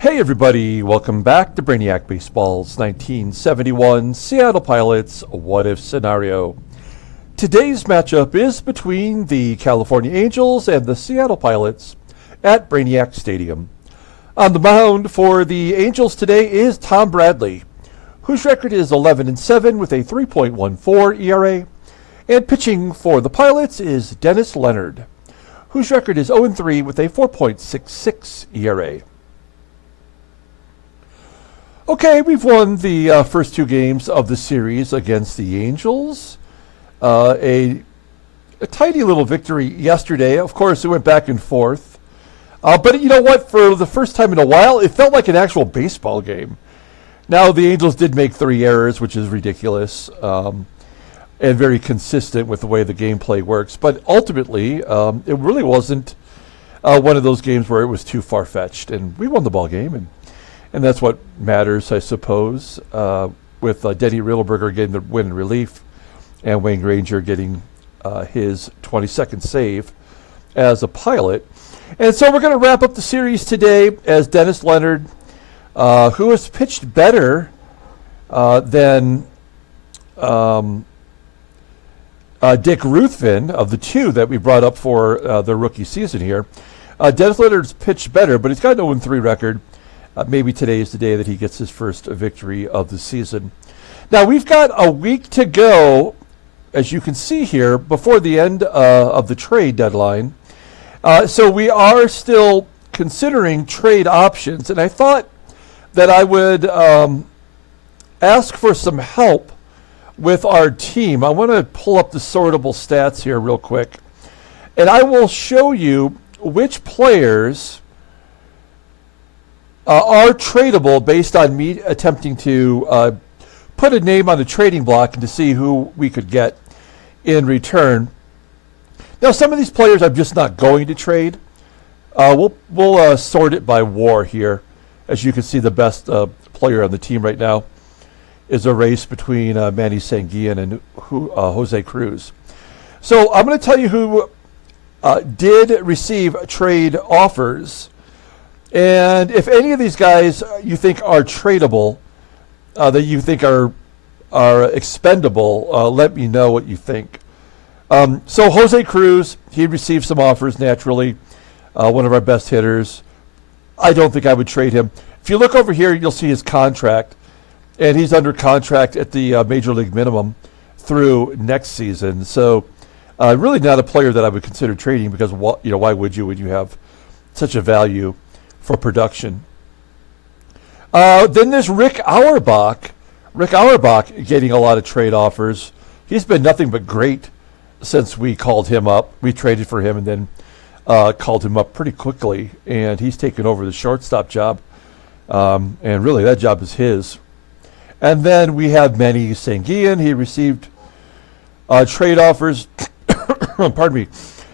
Hey everybody, welcome back to Brainiac Baseball's 1971 Seattle Pilots What If Scenario. Today's matchup is between the California Angels and the Seattle Pilots at Brainiac Stadium. On the mound for the Angels today is Tom Bradley, whose record is 11-7 with a 3.14 ERA, and pitching for the Pilots is Dennis Leonard, whose record is 0-3 with a 4.66 ERA. Okay, we've won the first two games of the series against the Angels. A tidy little victory yesterday. Of course, it went back and forth. But you know what? For the first time in a while, it felt like an actual baseball game. Now, the Angels did make 3 errors, which is ridiculous, and very consistent with the way the gameplay works. But ultimately, it really wasn't one of those games where it was too far-fetched. And we won the ball game, and that's what matters, I suppose, with Denny Riddleberger getting the win in relief and Wayne Granger getting his 22nd save as a Pilot. And so we're going to wrap up the series today as Dennis Leonard, who has pitched better than Dick Ruthven of the two that we brought up for the rookie season here. Dennis Leonard's pitched better, but he's got an 0-3 record. Maybe today is the day that he gets his first victory of the season. Now, we've got a week to go, as you can see here, before the end of the trade deadline. So we are still considering trade options, and I thought that I would ask for some help with our team. I want to pull up the sortable stats here real quick, and I will show you which players are tradable based on me attempting to put a name on the trading block and to see who we could get in return. Now, some of these players I'm just not going to trade. We'll sort it by WAR here. As you can see, the best player on the team right now is a race between Manny SANGUILLEN and Jose CRUZ. So I'm going to tell you who did receive trade offers. And if any of these guys you think are tradable, that you think are expendable, let me know what you think. So Jose CRUZ, he received some offers naturally, one of our best hitters. I don't think I would trade him. If you look over here, you'll see his contract, and he's under contract at the major league minimum through next season. So really not a player that I would consider trading because why would you when you have such a value for production. Then there's Rick Auerbach. Rick Auerbach getting a lot of trade offers. He's been nothing but great since we called him up. We traded for him and then called him up pretty quickly, and he's taken over the shortstop job. And really, that job is his. And then we have Manny SANGUILLEN. He received trade offers. Pardon me.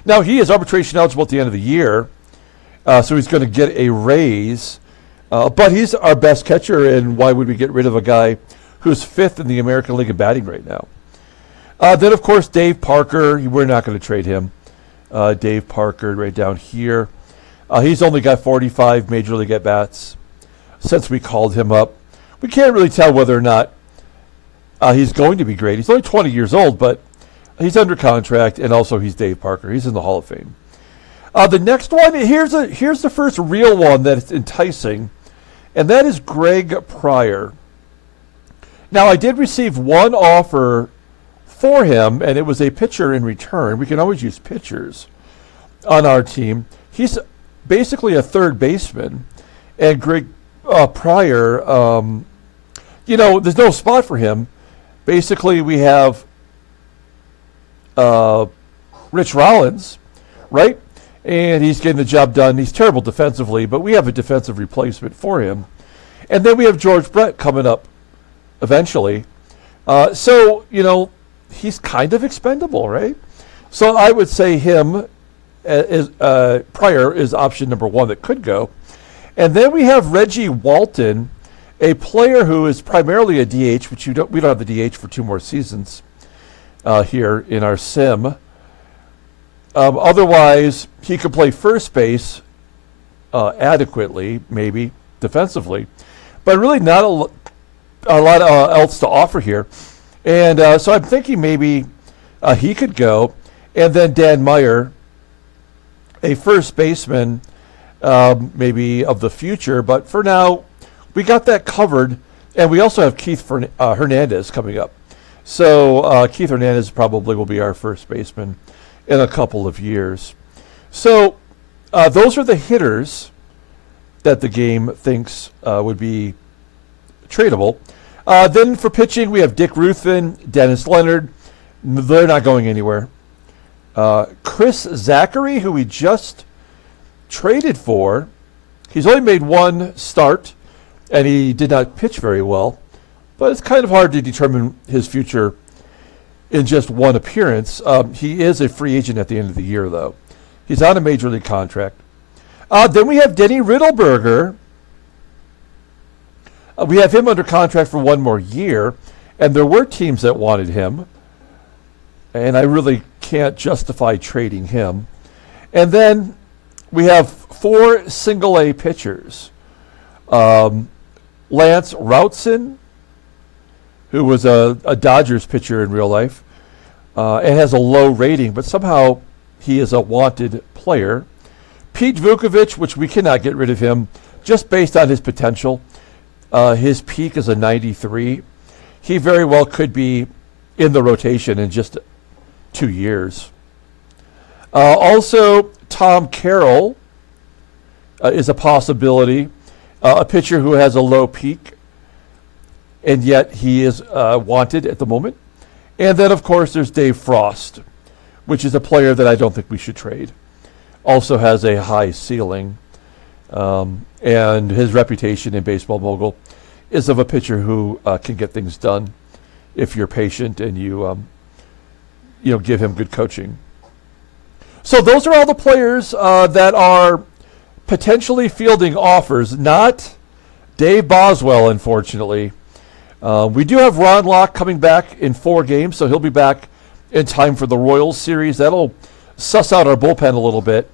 Now, he is arbitration eligible at the end of the year. So he's going to get a raise, but he's our best catcher, and why would we get rid of a guy who's 5th in the American League in batting right now? Then, of course, Dave Parker. We're not going to trade him. Dave Parker right down here. He's only got 45 Major League at-bats since we called him up. We can't really tell whether or not he's going to be great. He's only 20 years old, but he's under contract, and also he's Dave Parker. He's in the Hall of Fame. The next one, here's the first real one that's enticing, and that is Greg Pryor. Now, I did receive one offer for him, and it was a pitcher in return. We can always use pitchers on our team. He's basically a third baseman, and Greg Pryor, there's no spot for him. Basically, we have Rich Rollins, right? And he's getting the job done. He's terrible defensively, but we have a defensive replacement for him. And then we have George Brett coming up eventually. So, he's kind of expendable, right? So I would say him, Pryor is option number 1 that could go. And then we have Reggie Walton, a player who is primarily a DH, which we don't have the DH for 2 more seasons here in our sim. Otherwise, he could play first base adequately, maybe. defensively, but really not a lot else to offer here. And so I'm thinking maybe he could go. And then Dan Meyer, a first baseman, maybe of the future. But for now, we got that covered. And we also have Keith Hernandez coming up. So Keith Hernandez probably will be our first baseman in a couple of years. So those are the hitters that the game thinks would be tradable. Then for pitching, we have Dick Ruthven, Dennis Leonard. They're not going anywhere. Chris Zachary, who we just traded for, he's only made one start, and he did not pitch very well. But it's kind of hard to determine his future in just one appearance. He is a free agent at the end of the year, though. He's on a major league contract. Then we have Denny Riddleberger. We have him under contract for one more year, and there were teams that wanted him, and I really can't justify trading him. And then we have 4 single-A pitchers. Lance Routson, who was a Dodgers pitcher in real life, and has a low rating, but somehow he is a wanted player. Pete Vukovich, which we cannot get rid of him, just based on his potential. His peak is a 93. He very well could be in the rotation in just 2 years. Also, Tom Carroll is a possibility, a pitcher who has a low peak, and yet he is wanted at the moment. And then, of course, there's Dave Frost, which is a player that I don't think we should trade. Also has a high ceiling, and his reputation in Baseball Mogul is of a pitcher who can get things done if you're patient and you give him good coaching. So those are all the players that are potentially fielding offers. Not Dave Boswell, unfortunately. We do have Ron Locke coming back in 4 games, so he'll be back in time for the Royals series. That'll suss out our bullpen a little bit.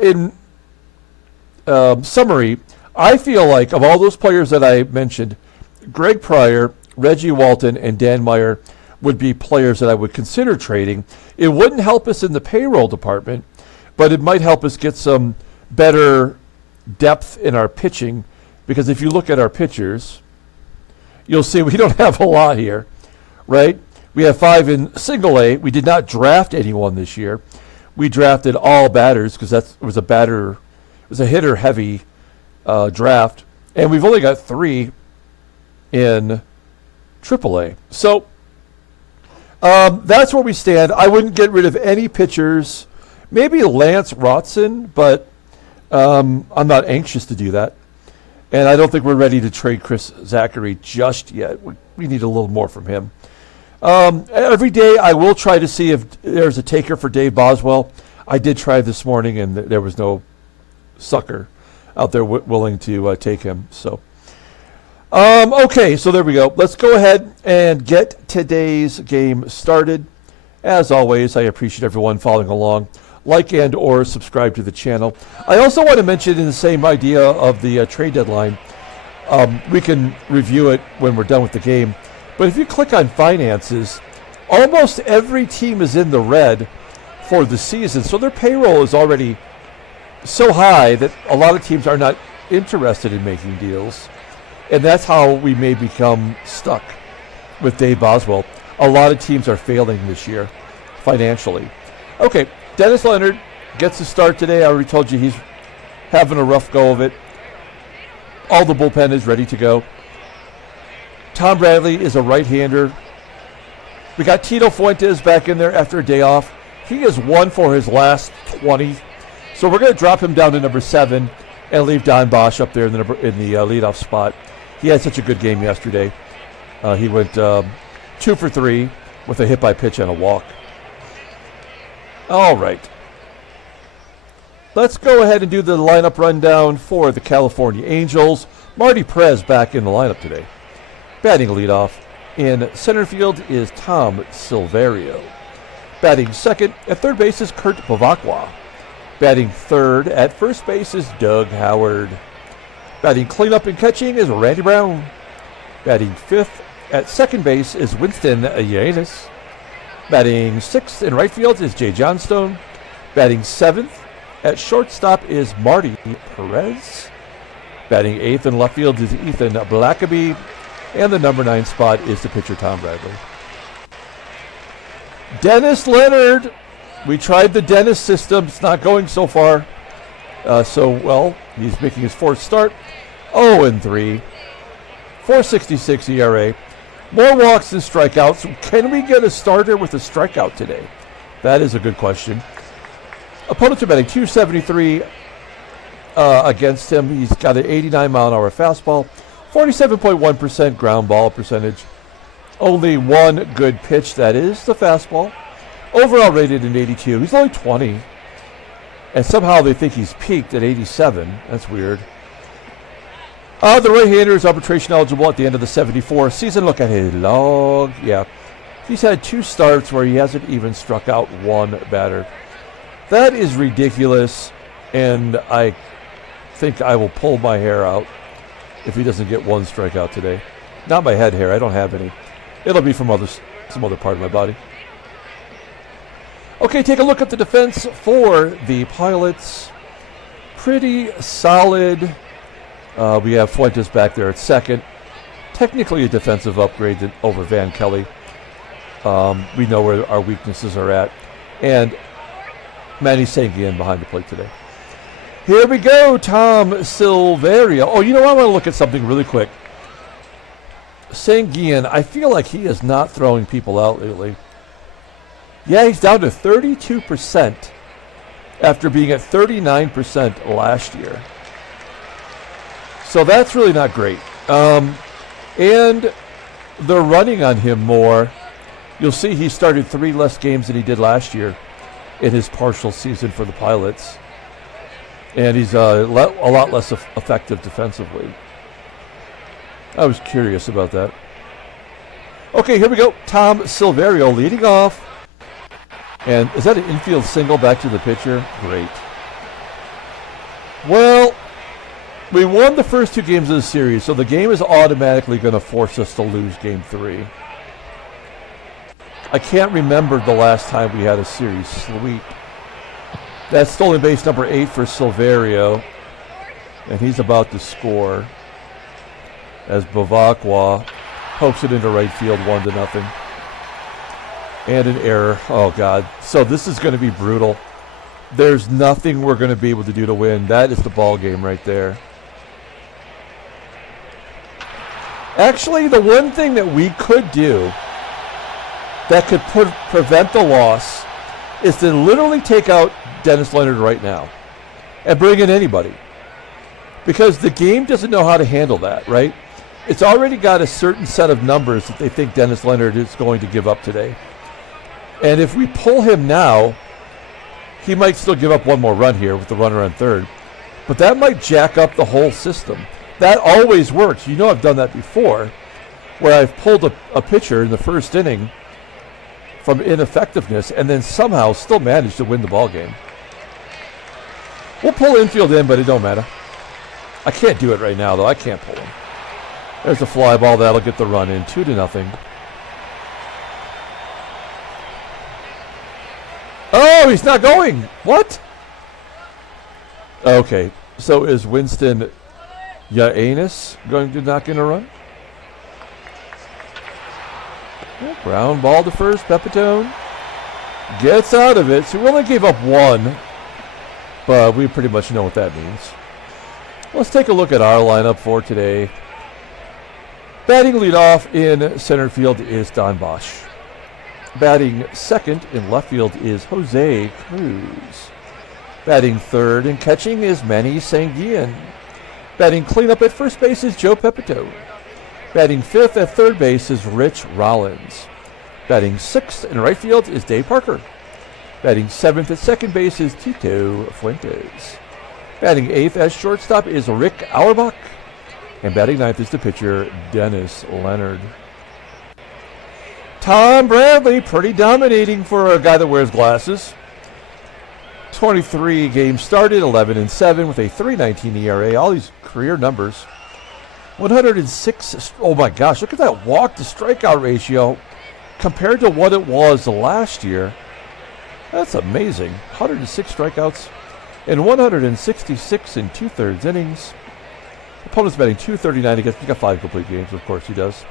In summary, I feel like of all those players that I mentioned, Greg Pryor, Reggie Walton, and Dan Meyer would be players that I would consider trading. It wouldn't help us in the payroll department, but it might help us get some better depth in our pitching, because if you look at our pitchers, you'll see we don't have a lot here, right? We have 5 in single A. We did not draft anyone this year. We drafted all batters because it was a hitter-heavy draft, and we've only got 3 in AAA. So that's where we stand. I wouldn't get rid of any pitchers. Maybe Lance Routson, but I'm not anxious to do that. And I don't think we're ready to trade Chris Zachary just yet. We need a little more from him. Every day I will try to see if there's a taker for Dave Boswell. I did try this morning, and there was no sucker out there willing to take him. So, okay, so there we go. Let's go ahead and get today's game started. As always, I appreciate everyone following along. Like and or subscribe to the channel. I also want to mention, in the same idea of the trade deadline, we can review it when we're done with the game. But if you click on finances, almost every team is in the red for the season. So their payroll is already so high that a lot of teams are not interested in making deals. And that's how we may become stuck with Dave Boswell. A lot of teams are failing this year financially. Okay, Dennis Leonard gets the start today. I already told you he's having a rough go of it. All the bullpen is ready to go. Tom Bradley is a right-hander. We got Tito Fuentes back in there after a day off. He is 1 for his last 20. So we're going to drop him down to number 7 and leave Don Bosch up there in the leadoff spot. He had such a good game yesterday. He went 2 for 3 with a hit by pitch and a walk. All right. Let's go ahead and do the lineup rundown for the California Angels. Marty PEREZ back in the lineup today. Batting leadoff in center field is Tom Silverio. Batting second at third base is Kurt BEVACQUA. Batting third at first base is Doug Howard. Batting cleanup and catching is Randy Brown. Batting fifth at second base is Winston Yanis. Batting sixth in right field is Johnstone. Batting seventh at shortstop is Marty PEREZ. Batting eighth in left field is Ethan Blackaby. And the number 9 spot is the pitcher Tom Bradley. Dennis Leonard. We tried the Dennis system. It's not going so far. Well, he's making his fourth start. 0-3. 4.66 ERA. More walks than strikeouts. Can we get a starter with a strikeout today? That is a good question. Opponents are batting .273 against him. He's got an 89-mile-an-hour fastball, 47.1% ground ball percentage. Only one good pitch, that is the fastball. Overall rated in 82. He's only 20. And somehow they think he's peaked at 87. That's weird. The right-hander is arbitration eligible at the end of the 74 season. Look at his log. Yeah. He's had 2 starts where he hasn't even struck out one batter. That is ridiculous, and I think I will pull my hair out if he doesn't get one strikeout today. Not my head hair. I don't have any. It'll be from some other part of my body. Okay, take a look at the defense for the Pilots. Pretty solid. We have Fuentes back there at second. Technically a defensive upgrade over Van Kelly. We know where our weaknesses are at. And Manny Sanguillen behind the plate today. Here we go, Tom Silverio. Oh, you know what? I want to look at something really quick. Sanguillen, I feel like he is not throwing people out lately. Yeah, he's down to 32% after being at 39% last year. So that's really not great. And they're running on him more. You'll see he started 3 less games than he did last year in his partial season for the Pilots. And he's a lot less effective defensively. I was curious about that. Okay, here we go. Tom Silverio leading off. And is that an infield single back to the pitcher? Great. Well, we won the first 2 games of the series, so the game is automatically going to force us to lose Game 3. I can't remember the last time we had a series sweep. That's stolen base number 8 for Silverio, and he's about to score as BEVACQUA pokes it into right field 1-0. And an error. Oh, God. So this is going to be brutal. There's nothing we're going to be able to do to win. That is the ball game right there. Actually, the one thing that we could do that could prevent the loss is to literally take out Dennis Leonard right now and bring in anybody. Because the game doesn't know how to handle that, right? It's already got a certain set of numbers that they think Dennis Leonard is going to give up today. And if we pull him now, he might still give up one more run here with the runner on third. But that might jack up the whole system. That always works. You know I've done that before, where I've pulled a pitcher in the first inning from ineffectiveness and then somehow still managed to win the ball game. We'll pull infield in, but it don't matter. I can't do it right now, though. I can't pull him. There's a fly ball. That'll get the run in. 2-0. Oh, he's not going. What? Okay. So is Winston Yanis going to knock in a run? Ground ball to first. PEPITONE gets out of it. So we only gave up 1, but we pretty much know what that means. Let's take a look at our lineup for today. Batting leadoff in center field is Don Bosch. Batting second in left field is Jose CRUZ. Batting third and catching is Manny Sanguillen. Batting cleanup at first base is Joe PEPITONE. Batting fifth at third base is Rich Rollins. Batting sixth in right field is Dave Parker. Batting seventh at second base is Tito Fuentes. Batting eighth at shortstop is Rick Auerbach. And batting ninth is the pitcher Dennis Leonard. Tom Bradley, pretty dominating for a guy that wears glasses. 23 games started, 11-7 with a 3.19 ERA. All these career numbers. 106. Oh my gosh, look at that walk to strikeout ratio compared to what it was last year. That's amazing. 106 strikeouts and 166 and 2/3 innings. Opponent's batting .239 against. He got 5 complete games, of course he does.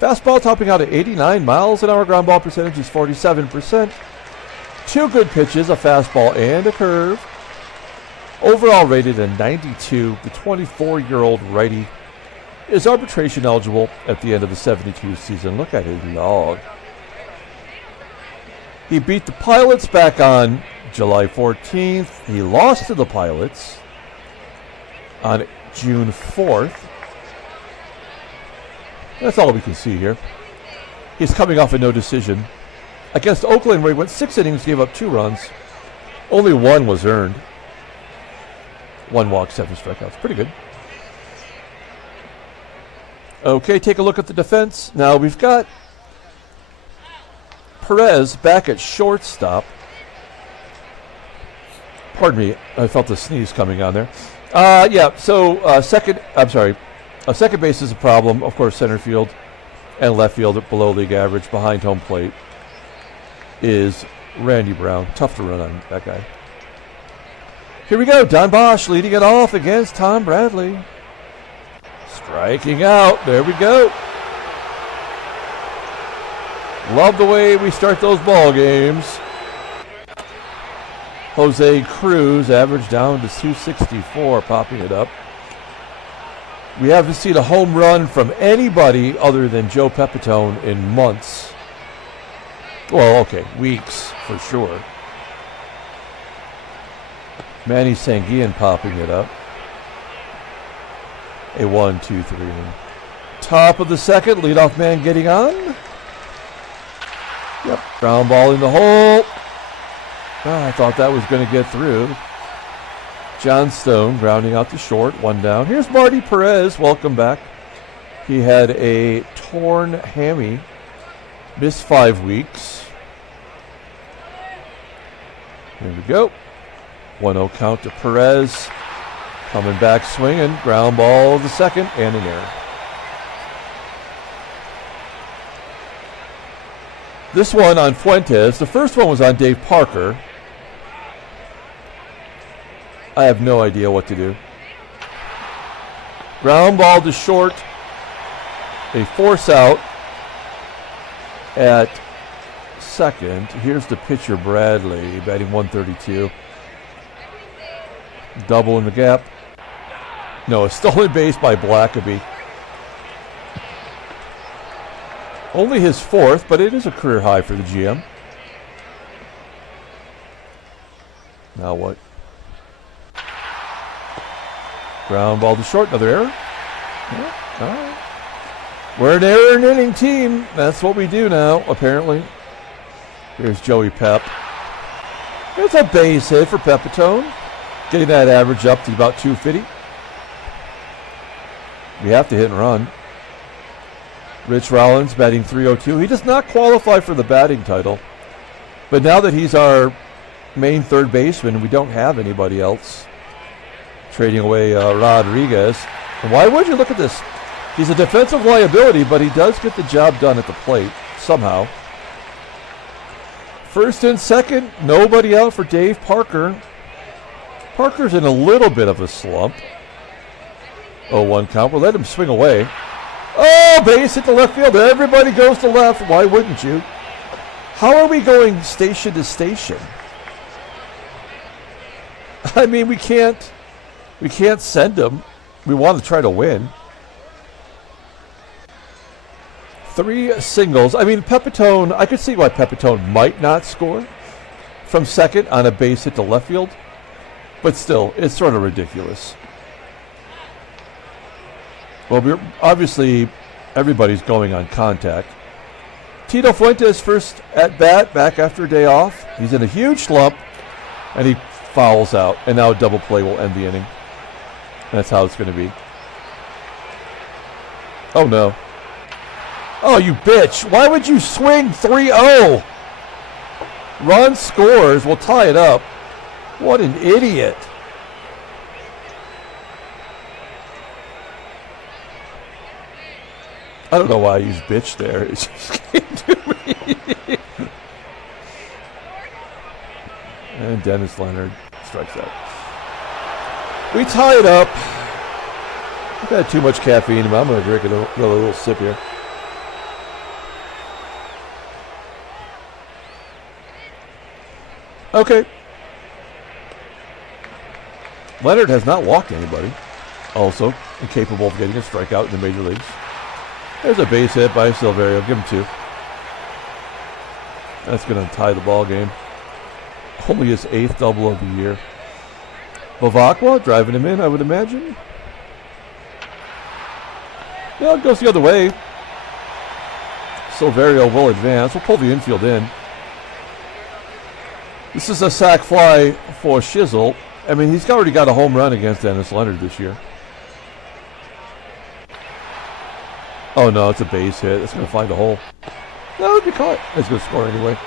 Fastball topping out at 89 miles an hour. Ground ball percentage is 47%. 2 good pitches, a fastball and a curve. Overall rated a 92. The 24-year-old righty is arbitration eligible at the end of the 72 season. Look at his log. He beat the Pilots back on July 14th. He lost to the Pilots on June 4th. That's all we can see here. He's coming off a no decision against Oakland, where he went 6 innings, gave up 2 runs. Only 1 was earned. 1 walk, 7 strikeouts. Pretty good. Okay, take a look at the defense. Now we've got PEREZ back at shortstop. Pardon me, I felt the sneeze coming on there. Second base is a problem. Of course, center field and left field at below league average. Behind home plate is Randy Brown. Tough to run on that guy. Here we go. Don Bosch leading it off against Tom Bradley. Striking out. There we go. Love the way we start those ball games. Jose Cruz average down to 264, popping it up. We haven't seen a home run from anybody other than Joe Pepitone in months. Well, okay, weeks for sure. Manny SANGUILLEN popping it up. A 1-2-3. Top of the second, leadoff man getting on. Yep, ground ball in the hole. I thought that was going to get through. Johnstone grounding out to short, 1 down. Here's Marty PEREZ, welcome back. He had a torn hammy, missed 5 weeks. Here we go. 1-0 count to PEREZ. Coming back swinging, ground ball the second, and an error. This one on Fuentes. The first one was on Dave Parker. I have no idea what to do. Ground ball to short. A force out at second. Here's the pitcher, Bradley, batting 132. Double in the gap. No, a stolen base by BLACKABY. Only his 4th, but it is a career high for the GM. Now what? Ground ball to short, another error. Yeah, all right. We're an error and inning team. That's what we do now, apparently. Here's Joey Pep. It's a base hit for Pepitone. Getting that average up to about 250. We have to hit and run. Rich Rollins batting 302. He does not qualify for the batting title. But now that he's our main third baseman, we don't have anybody else. Trading away Rodriguez. And why would you look at this? He's a defensive liability, but he does get the job done at the plate somehow. First and second, nobody out for Dave Parker. Parker's in a little bit of a slump. 0-1 count. We'll let him swing away. Oh, base hit the left field. Everybody goes to left. Why wouldn't you? How are we going station to station? I mean, we can't send them. We want to try to win. 3 singles. I mean, Pepitone, I could see why Pepitone might not score from second on a base hit to left field. But still, it's sort of ridiculous. Well, obviously, everybody's going on contact. Tito Fuentes first at bat, back after a day off. He's in a huge slump, and he fouls out. And now a double play will end the inning. That's how it's going to be. Oh, no. Oh, you bitch. Why would you swing 3-0? Run scores. We'll tie it up. What an idiot. I don't know why I used bitch there. It just came to me. And Dennis Leonard strikes out. We tie it up. I've had too much caffeine, but I'm going to drink another little sip here. Okay. Leonard has not walked anybody. Also incapable of getting a strikeout in the major leagues. There's a base hit by Silverio. Give him 2. That's going to tie the ball game. Only his 8th double of the year. BEVACQUA driving him in, I would imagine. Yeah, it goes the other way. Silverio will advance. We'll pull the infield in. This is a sac fly for Shizzle. I mean, he's already got a home run against Dennis Leonard this year. Oh, no, it's a base hit. It's going to find a hole. No, it'll be caught. It's going to score anyway.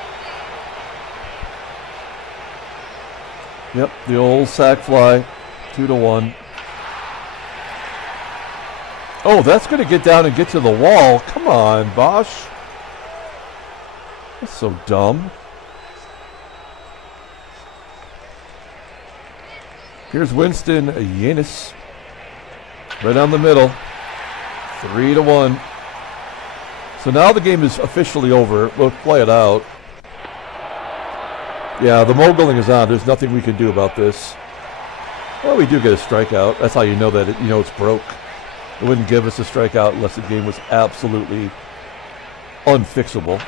Yep, the old sac fly. 2-1. Oh, that's going to get down and get to the wall. Come on, Bosch. That's so dumb. Here's Winston Yanis. Right down the middle. 3-1. So now the game is officially over. We'll play it out. Yeah, the moguling is on. There's nothing we can do about this. Well, we do get a strikeout. That's how you know that it's broke. It wouldn't give us a strikeout unless the game was absolutely unfixable.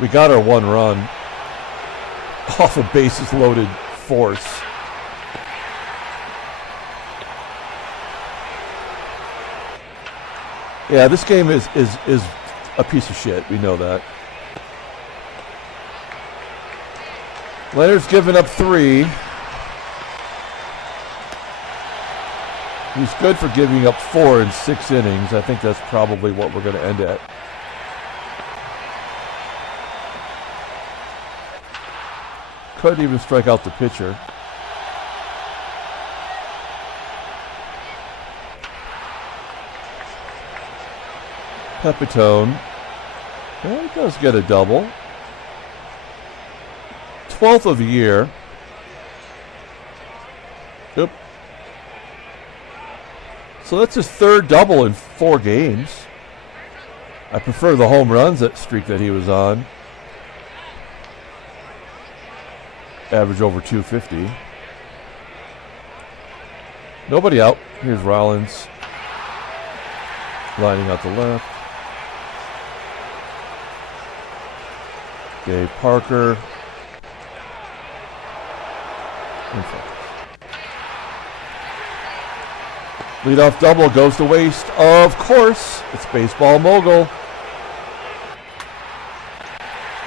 We got our 1 run off a bases loaded force. Yeah, this game is a piece of shit. We know that. Leonard's given up 3. He's good for giving up 4 in 6 innings. I think that's probably what we're going to end at. Couldn't even strike out the pitcher. PEPITONE. Well, he does get a double. 12th of the year. Yep. So that's his 3rd double in 4 games. I prefer the home runs streak that he was on. Average over 250. Nobody out. Here's Rollins. Lining out the left. Dave Parker. Leadoff double goes to waste. Of course, it's baseball mogul.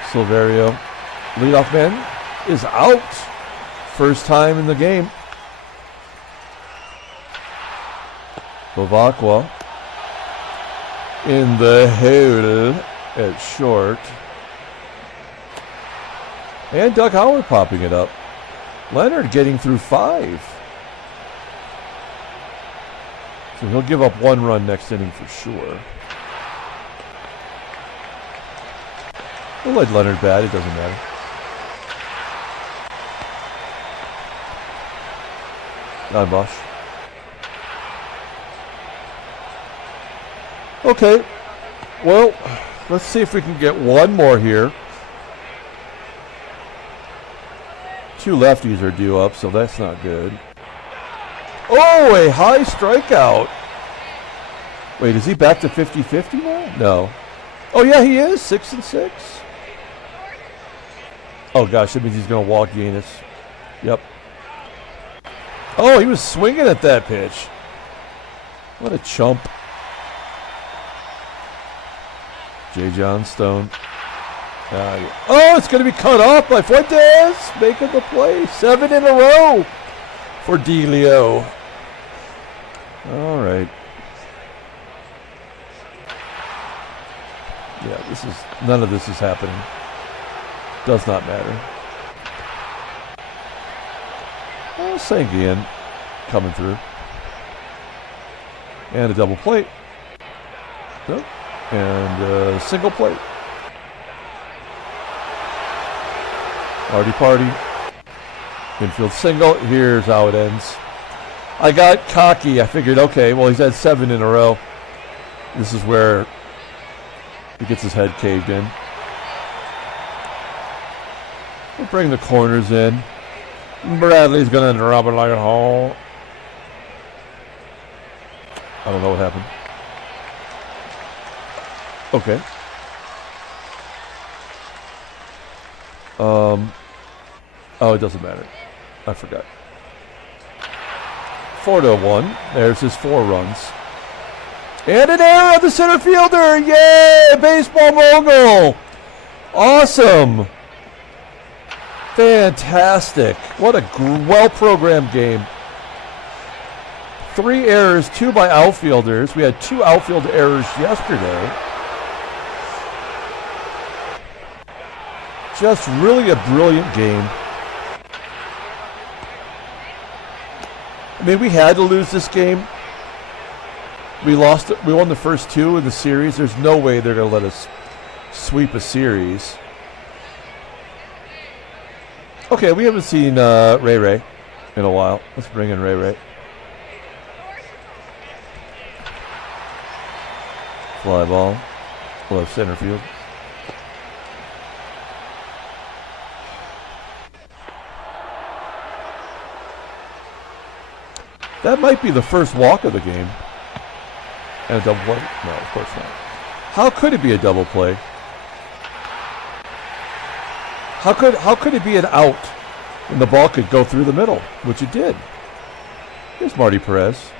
Silverio. Leadoff man is out. First time in the game. BEVACQUA in the hole at short. And Doug Howard popping it up. Leonard getting through 5. So he'll give up 1 run next inning for sure. We'll let Leonard bat. It doesn't matter. Not Bosch. Okay. Well, let's see if we can get 1 more here. 2 lefties are due up, so that's not good. Oh, a high strikeout. Wait, is he back to 50-50 now? No. Oh, yeah, he is. 6-6. Oh, gosh, that means he's going to walk Yanis. Yep. Oh, he was swinging at that pitch. What a chump. JOHNSTONE. Oh, it's going to be cut off by Fuentes, making the play. 7 in a row for DeLeo. All right. Yeah, none of this is happening. Does not matter. SANGUILLEN coming through. And a double plate. Nope. And a single plate. Marty party. Infield single. Here's how it ends. I got cocky. I figured, okay, well, he's had 7 in a row. This is where he gets his head caved in. We'll bring the corners in. Bradley's going to drop it like a hole. I don't know what happened. Okay. Oh, it doesn't matter. I forgot. 4-1. There's his 4 runs. And an error of the center fielder. Yay! Baseball mogul. Awesome. Fantastic. What a well-programmed game. 3 errors, 2 by outfielders. We had 2 outfield errors yesterday. Just really a brilliant game. I mean, we had to lose this game. We lost. We won the first 2 in the series. There's no way they're going to let us sweep a series. Okay, we haven't seen Ray in a while. Let's bring in Ray. Fly ball, left center field. That might be the first walk of the game. And a double play? No, of course not. How could it be a double play? How could it be an out when the ball could go through the middle, which it did? Here's Marty PEREZ.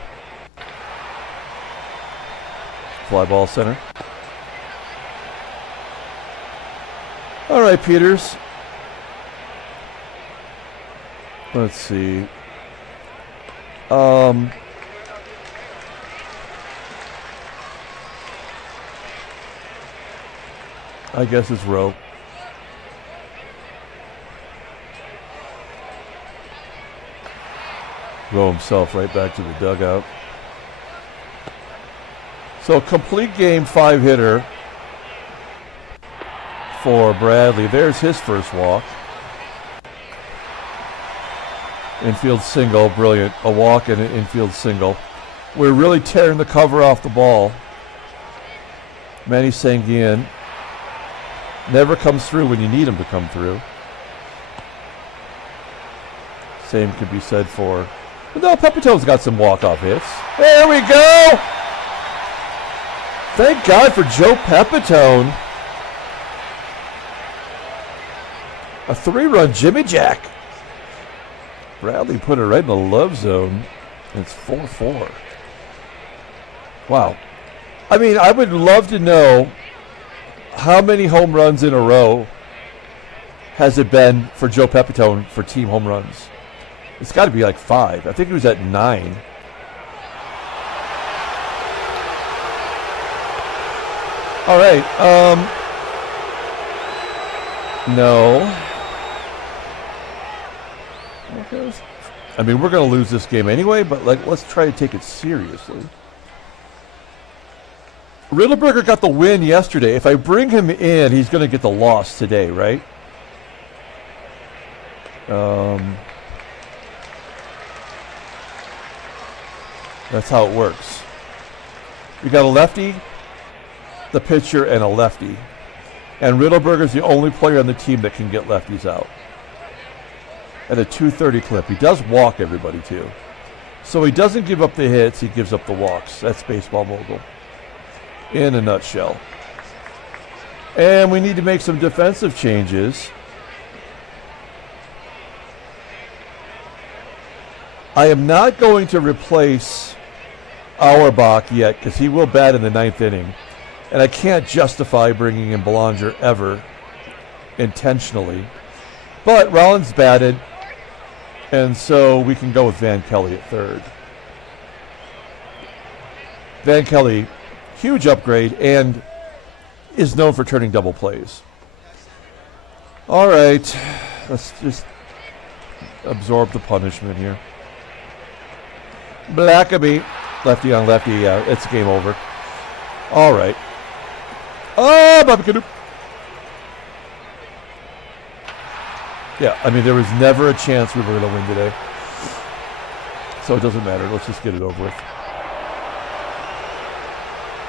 Fly ball center. All right, Peters. Let's see. I guess it's Rowe. Rowe himself right back to the dugout. So complete game 5-hitter for Bradley. There's his first walk. Infield single, brilliant. A walk and an infield single. We're really tearing the cover off the ball. Manny SANGUILLEN never comes through when you need him to come through. Same can be said for... No, PEPITONE's got some walk-off hits. There we go! Thank God for Joe PEPITONE. A 3-run Jimmy Jack. Bradley put it right in the love zone. It's 4-4. Wow. I mean, I would love to know how many home runs in a row has it been for Joe PEPITONE for team home runs. It's got to be like 5. I think he was at 9. All right. No. Okay. I mean, we're going to lose this game anyway, but let's try to take it seriously. Riddleberger got the win yesterday. If I bring him in, he's going to get the loss today, right? That's how it works. We got a lefty, the pitcher, and a lefty. And Riddleberger's the only player on the team that can get lefties out. At a 230 clip. He does walk everybody, too. So he doesn't give up the hits, he gives up the walks. That's baseball mogul. In a nutshell. And we need to make some defensive changes. I am not going to replace Auerbach yet because he will bat in the 9th inning. And I can't justify bringing in Belanger ever intentionally. But Rollins batted, and so we can go with Van Kelly at 3rd. Van Kelly, huge upgrade, and is known for turning double plays. All right, let's just absorb the punishment here. Blackaby. Lefty on lefty. Yeah, it's game over. All right. Oh, Bobby Canoe. Yeah, I mean, there was never a chance we were going to win today. So it doesn't matter. Let's just get it over with.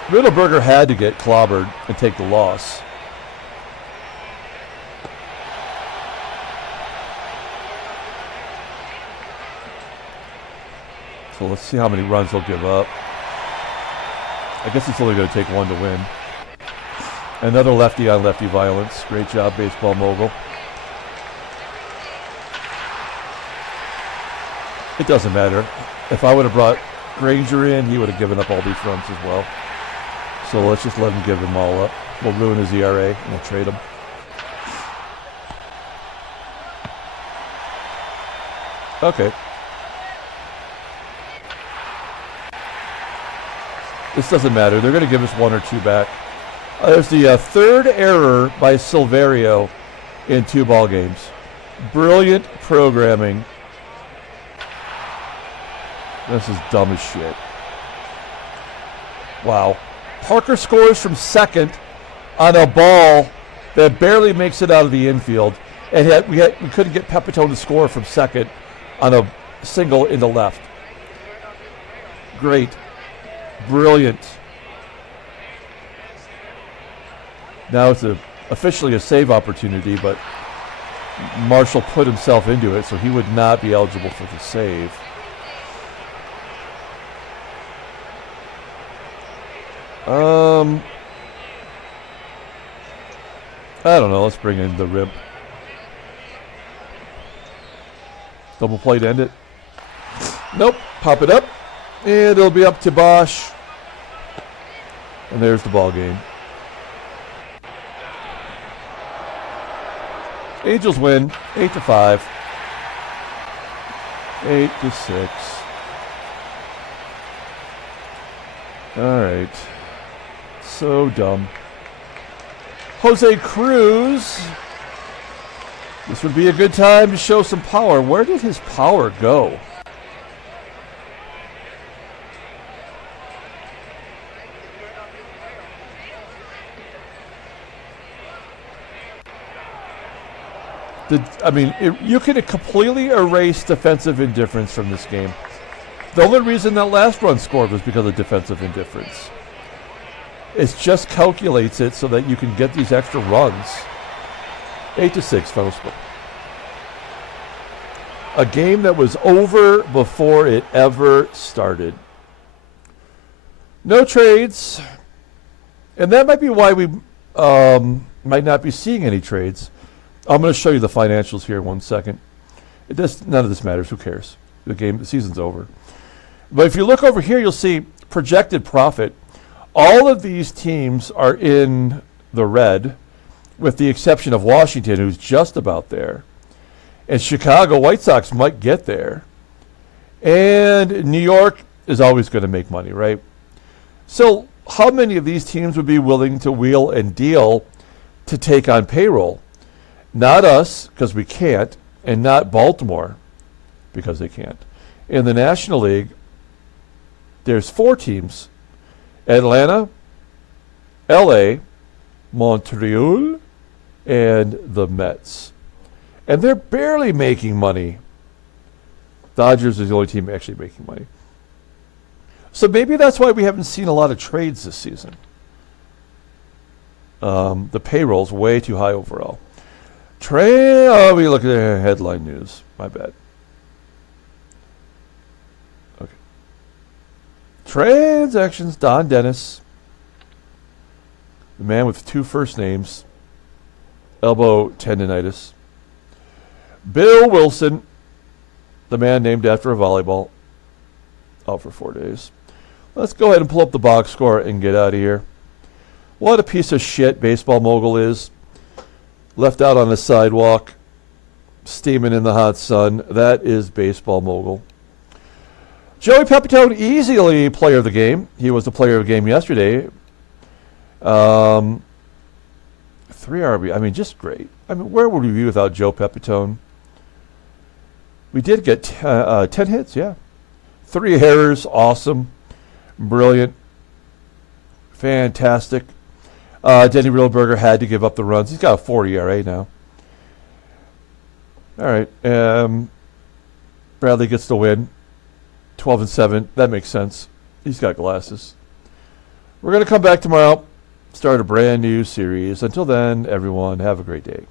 Riddleberger had to get clobbered and take the loss. So let's see how many runs he'll give up. I guess it's only going to take one to win. Another lefty on lefty violence. Great job, baseball mogul. It doesn't matter. If I would have brought Granger in, he would have given up all these runs as well. So let's just let him give them all up. We'll ruin his ERA and we'll trade him. Okay. This doesn't matter. They're going to give us one or two back. There's the third error by Silverio in 2 ball games. Brilliant programming. This is dumb as shit. Wow. Parker scores from second on a ball that barely makes it out of the infield. And we couldn't get Pepitone to score from second on a single in the left. Great. Brilliant. Now it's officially a save opportunity, but Marshall put himself into it, so he would not be eligible for the save. I don't know. Let's bring in the rib. Double play to end it. Nope. Pop it up. And it'll be up to Bosch. And there's the ball game. Angels win 8-5. 8-6. All right. So dumb. Jose CRUZ. This would be a good time to show some power. Where did his power go? You can completely erase defensive indifference from this game. The only reason that last run scored was because of defensive indifference. It just calculates it so that you can get these extra runs. 8-6, final score. A game that was over before it ever started. No trades. And that might be why we might not be seeing any trades. I'm going to show you the financials here in 1 second. None of this matters. Who cares? The season's over. But if you look over here, you'll see projected profit. All of these teams are in the red, with the exception of Washington, who's just about there. And Chicago White Sox might get there. And New York is always going to make money, right? So how many of these teams would be willing to wheel and deal to take on payroll? Not us, because we can't, and not Baltimore, because they can't. In the National League, there's 4 teams. Atlanta, LA, Montreal, and the Mets. And they're barely making money. Dodgers is the only team actually making money. So maybe that's why we haven't seen a lot of trades this season. The payroll's way too high overall. We look at the headline news. My bad. Okay. Transactions. Don Dennis. The man with 2 first names. Elbow tendonitis. Bill Wilson. The man named after a volleyball. Out for 4 days. Let's go ahead and pull up the box score and get out of here. What a piece of shit baseball mogul is. Left out on the sidewalk, steaming in the hot sun. That is baseball mogul. Joey Pepitone, easily player of the game. He was the player of the game yesterday. 3 RB. I mean, just great. I mean, where would we be without Joe Pepitone? We did get 10 hits, yeah. 3 errors, awesome, brilliant, fantastic. Denny Reelberger had to give up the runs. He's got a 4 ERA now. All right. Bradley gets the win. 12-7. That makes sense. He's got glasses. We're going to come back tomorrow, start a brand new series. Until then, everyone, have a great day.